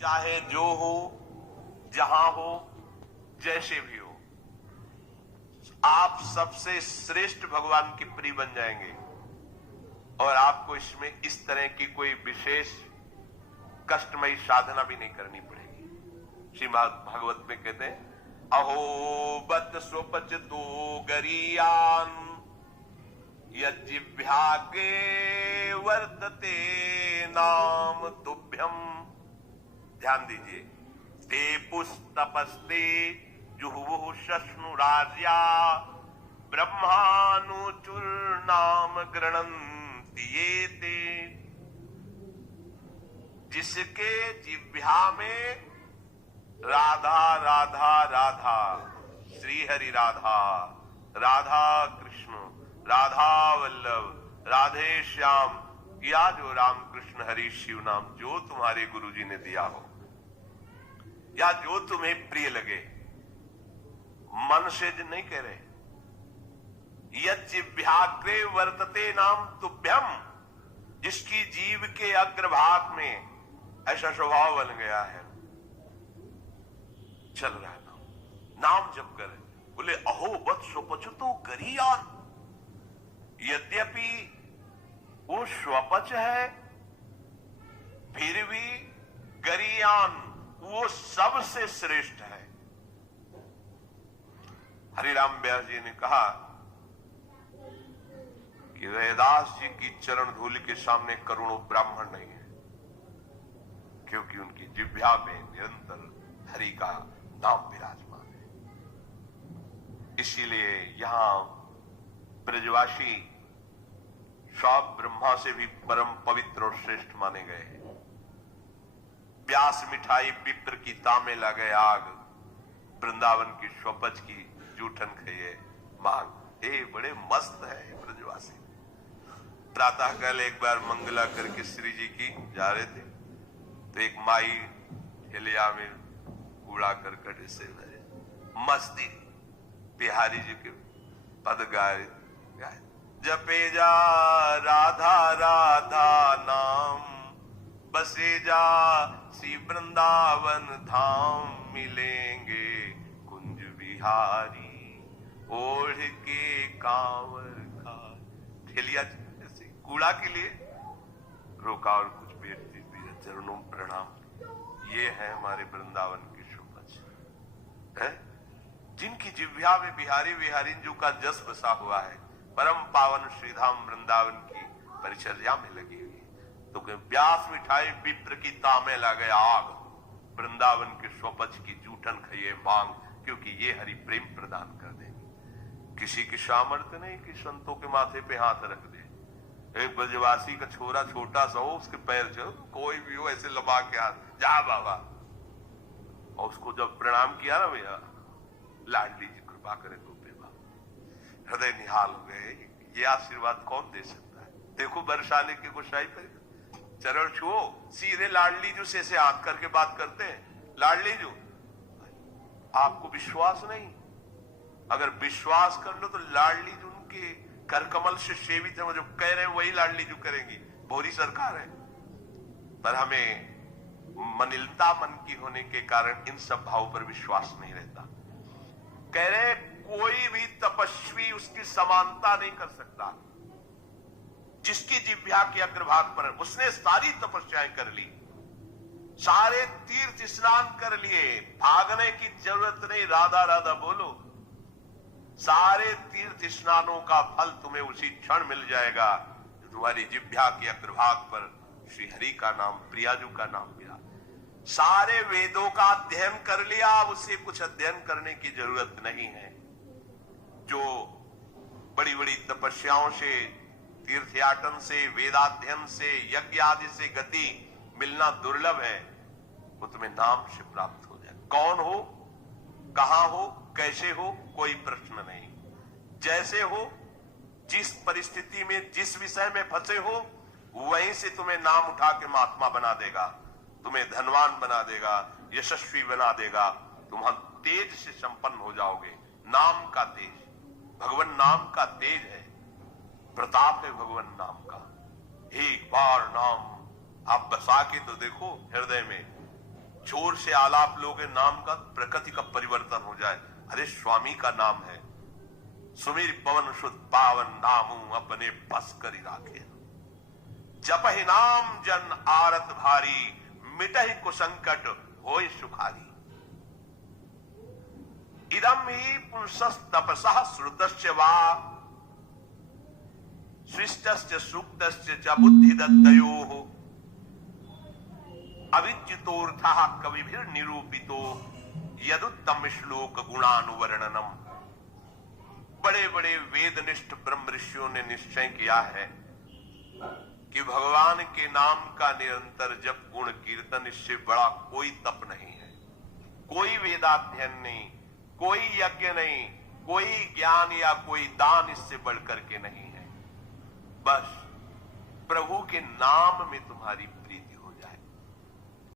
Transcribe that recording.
चाहे जो हो, जहां हो, जैसे भी हो, आप सबसे श्रेष्ठ भगवान की प्रिय बन जाएंगे और आपको इसमें इस तरह की कोई विशेष कष्टमयी साधना भी नहीं करनी पड़ेगी। श्रीमद् भागवत में कहते हैं, अहो बत स्वपच तो गरीयान यज्जिह्वाग्रे वर्तते नाम तुभ्यम। ध्यान दीजिए, ते पुस्तपस्ते जुहुः शश्नुरार्या ब्रह्मानुचूर्णाम गृणन्ति ये ते। जिसके जिह्वा में राधा राधा राधा, श्री हरि राधा, राधा कृष्ण, राधा वल्लभ, राधे श्याम, या जो राम कृष्ण हरि शिव नाम जो तुम्हारे गुरुजी ने दिया हो या जो तुम्हें प्रिय लगे, मन से नहीं कह रहे, यज्जिह्वाग्रे वर्तते नाम तुभ्यम। जिसकी जीव के अग्रभाग में ऐसा स्वभाव बन गया है, चल रहा है नाम जप कर, बोले अहो बत स्वपचतो गरीयान। यद्यपि वो स्वपच है, फिर भी गरीयान वो सबसे श्रेष्ठ है। हरिराम व्यास जी ने कहा कि वेदास जी की चरण धूलि के सामने करोड़ों ब्राह्मण नहीं है, क्योंकि उनकी जिह्वा में निरंतर हरि का नाम विराजमान है। इसीलिए यहां ब्रजवासी सब ब्रह्मा से भी परम पवित्र और श्रेष्ठ माने गए हैं। व्यास मिठाई विप्र की तामे लगे आग, वृंदावन की स्वपच की जूठन खाइए मांग। ए बड़े मस्त है ब्रजवासी। प्रातः काल एक बार मंगला करके श्री जी की जा रहे थे, तो एक माई ठेलिया में कूड़ा करकट से भरे मस्ती बिहारी जी के पद गाए, जपे जा राधा राधा नाम, बसे जा श्री वृंदावन धाम, मिलेंगे कुंज बिहारी ओढ़ के कांवर का। ठेलिया ऐसे कूड़ा के लिए रोका और कुछ पेट दे दिया, चरणों प्रणाम। ये है हमारे वृंदावन की शोभा है, जिनकी जिह्वा में बिहारी बिहारी जो का जस बसा हुआ है, परम पावन श्रीधाम वृंदावन की परिचर्या में लगी हुई। तो व्यास मिठाई विप्र की तामे लगे आग, वृंदावन के स्वपच की जूठन खाइए मांग, क्योंकि ये हरि प्रेम प्रदान कर देंगे। किसी की सामर्थ्य नहीं कि संतों के माथे पे हाथ रख दे। एक ब्रजवासी का छोरा छोटा सा हो, उसके पैर चल कोई भी हो ऐसे लबा के हाथ, जा बाबा। और उसको जब प्रणाम किया ना भैया, लाडली जी कृपा करे तो हृदय निहाल हो गए। ये आशीर्वाद कौन दे सकता है? देखो बरसाने के गोसाई पर चरण छुओ, सीधे लाडली जी से हाथ करके बात करते हैं। लाडली जी, आपको विश्वास नहीं? अगर विश्वास कर लो तो लाडली जी उनके कर कमल से सेवित है, जो कह रहे हैं वही लाडली जी करेंगी। भोरी सरकार है, पर हमें मनिलता मन की होने के कारण इन सब भावों पर विश्वास नहीं रहता। कह रहे कोई भी तपस्वी उसकी समानता नहीं कर सकता। जिसकी जिह्वा के अग्रभाग पर उसने सारी तपस्याएं कर ली, सारे तीर्थ स्नान कर लिए, भागने की जरूरत नहीं, राधा राधा बोलो। सारे तीर्थ स्नानों का फल तुम्हें उसी क्षण मिल जाएगा, तुम्हारी जिह्वा के अग्रभाग पर श्री हरि का नाम, प्रियाजू का नाम मिला। सारे वेदों का अध्ययन कर लिया, उसे कुछ अध्ययन करने की जरूरत नहीं है। जो बड़ी बड़ी तपस्याओं से, तीर्थयाटन से, वेदाध्ययन से, यज्ञ आदि से गति मिलना दुर्लभ है, वो तुम्हें नाम से प्राप्त हो जाए। कौन हो, कहां हो, कैसे हो, कोई प्रश्न नहीं। जैसे हो, जिस परिस्थिति में, जिस विषय में फंसे हो, वहीं से तुम्हें नाम उठा के महात्मा बना देगा, तुम्हें धनवान बना देगा, यशस्वी बना देगा। तुम तेज से संपन्न हो जाओगे। नाम का तेज, भगवान नाम का तेज है, प्रताप है भगवान नाम का। एक बार नाम आप बसा के तो देखो हृदय में, जोर से आलाप लोगे नाम का, प्रकृति का परिवर्तन हो जाए। अरे स्वामी का नाम है, सुमीर पवन शुद्ध पावन नामू अपने बस करी राखे। जपहि नाम जन आरत भारी, मिटहि कुसंकट होय सुखारी। इदम ही पुंसस तपसः श्रुतस्य वा, शिष्टस्य सूक्तस्य च बुद्धिदत्तयोः। अविच्युतोऽर्थः कविभिर् निरूपितो, यदुत्तम श्लोक गुणानुवर्णनम। बड़े बड़े वेदनिष्ठ ब्रह्म ऋषियों ने निश्चय किया है कि भगवान के नाम का निरंतर जप गुण कीर्तन, इससे बड़ा कोई तप नहीं है, कोई वेदाध्ययन नहीं, कोई यज्ञ नहीं, कोई ज्ञान या कोई दान इससे बढ़कर के नहीं है। बस प्रभु के नाम में तुम्हारी